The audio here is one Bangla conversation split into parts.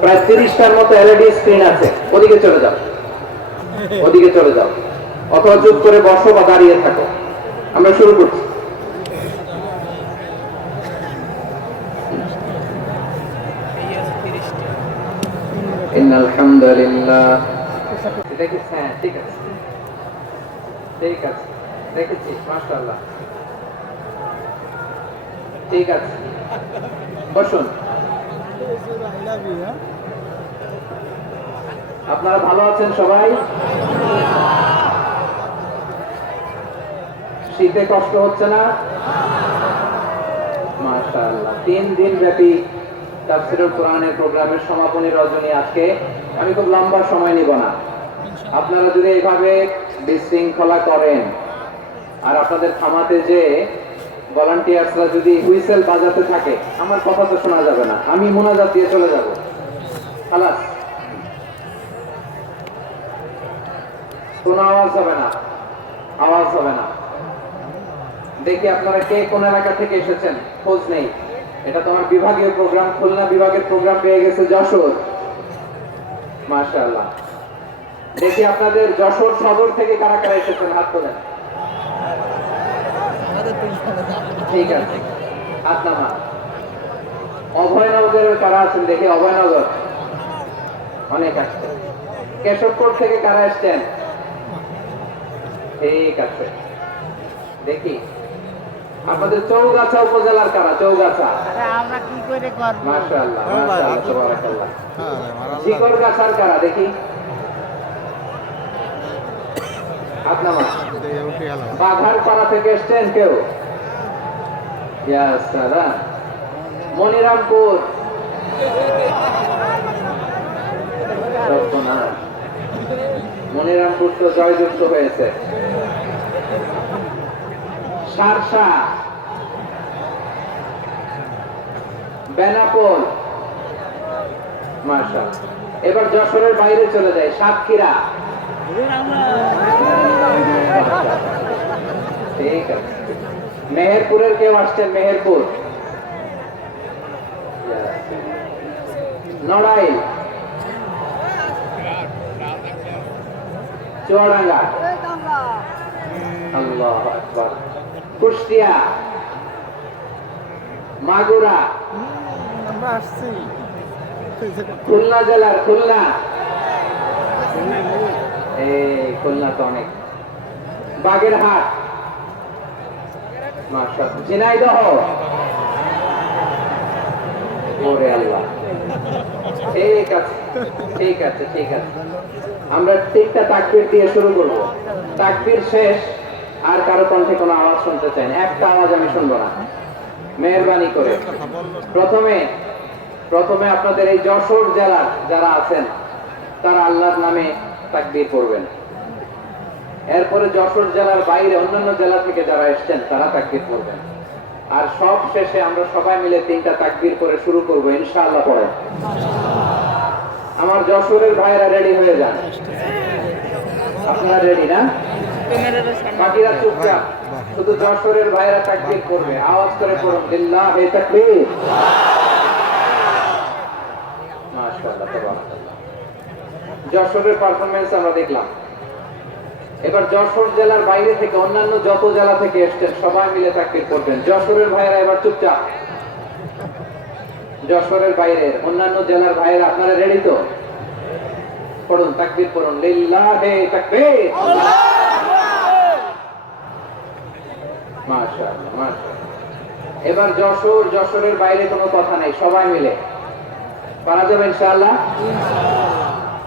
প্রায় তিরিশটার মতো এলইডি স্ক্রিন আছে ওদিকে চলে যাও ওদিকে চলে যাও অথবা চুপ করে বসো বা দাঁড়িয়ে থাকো আমরা শুরু করছি إن الحمد لله দেখি হ্যাঁ ঠিক আছে ঠিক আছে দেখেছি মাশাআল্লাহ ঠিক আছে বসুন আপনারা ভালো আছেন সবাই? শীতে কষ্ট হচ্ছে না? তিন দিন ব্যাপী তাফসিরুল কোরআনের প্রোগ্রামের সমাপনী রজনী আজকে। আমি খুব লম্বা সময় নিব না। আপনারা যদি এইভাবে বিশৃঙ্খলা করেন, আর আপনাদের থামাতে যে ভলান্টিয়ার্সরা যদি হুইসেল বাজাতে থাকে, আমার কথা তো শোনা যাবে না। আমি মোনাজাত দিয়ে চলে যাব। খালাস। কোনো আওয়াজ হবে না। আওয়াজ হবে না। দেখি আপনারা কে কোন এলাকা থেকে এসেছেন। খোঁজ নেই। এটা তোমার বিভাগীয় প্রোগ্রাম, খুলনা বিভাগের প্রোগ্রাম পেয়ে গেছে যশোর। মাশাআল্লাহ। দেখি আপনাদের যশোর সদর থেকে কারা কারা এসেছেন, হাত তোলেন। ঠিক আছে। নামা অভয়নগরের কারা আছেন দেখি? অভয়নগর অনেক আসছে কেশবপুর থেকে কারা এসছেন? ঠিক আছে। দেখি। আপনাদের চৌগাছা উপজেলার কারা? চৌগাছা। আরে আমরা কি করে করব? মাশাআল্লাহ মাশাআল্লাহ সুবহানাল্লাহ হ্যাঁ, শিকর গাছার কারা? দেখি। আপনার বাঘার থেকে এসছেন কেউ? মনিরামপুর। মনিরামপুর তো জয়যুক্ত হয়েছে। সারসা। বেনাপোল। মার্শাল এবার যশোরের বাইরে চলে যায়, সাতক্ষীরা। মেহেরপুরের কেউ আসছেন? মেহেরপুর। নড়াইল। চুয়াডাঙ্গা। কুষ্টিয়া। মাগুরা। খুলনা জেলার খুলনা। আমরা তিনটা তাকবির দিয়ে শুরু করব। তাকবির শেষ, আর কারও কণ্ঠে কোনো আওয়াজ শুনতে চাই না। একটা আওয়াজ আমি শুনব না। মেহরবানি করে। প্রথমে প্রথমে আপনাদের এই যশোর জেলার যারা আছেন তারা আল্লাহর নামে তাকবীর করবেন এরপরে যশোর জেলার বাইরে অন্যান্য জেলা থেকে যারা এসছেন, তারা তাকবীর করবেন আর সব শেষে আমরা সবাই মিলে তিনটা তাকবীর করে শুরু করব ইনশাআল্লাহ পরে। আমার যশোরের ভাইরা রেডি হয়ে যান। আপনারা রেডি না? বাকিরা চুপচাপ। শুধু যশোরের ভাইরা তাকবীর করবে আওয়াজ করে পড়ুন লিল্লাহ হে তাকবীর। মাশাআল্লাহ, তাবারাকাল্লাহ। যশোরের পারফরমেন্স আমরা দেখলাম। এবার যশোর জেলার বাইরে থেকে অন্যান্য যত জেলা থেকে এসছেন, সবাই মিলে তাকবীর করবেন। যশোরের ভাইয়েরা এবার চুপচাপ। যশোরের বাইরে, অন্যান্য জেলার ভাইয়েরা, আপনারা রেডি তো? পড়ুন, তাকবীর পড়ুন। লিল্লাহে তাকবীর! এবার যশোর, যশোরের বাইরে কোনো কথা নেই, সবাই মিলে। পারা যাবে ইনশাআল্লাহ?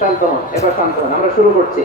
শান্ত হন এবার শান্ত হন। আমরা শুরু করছি।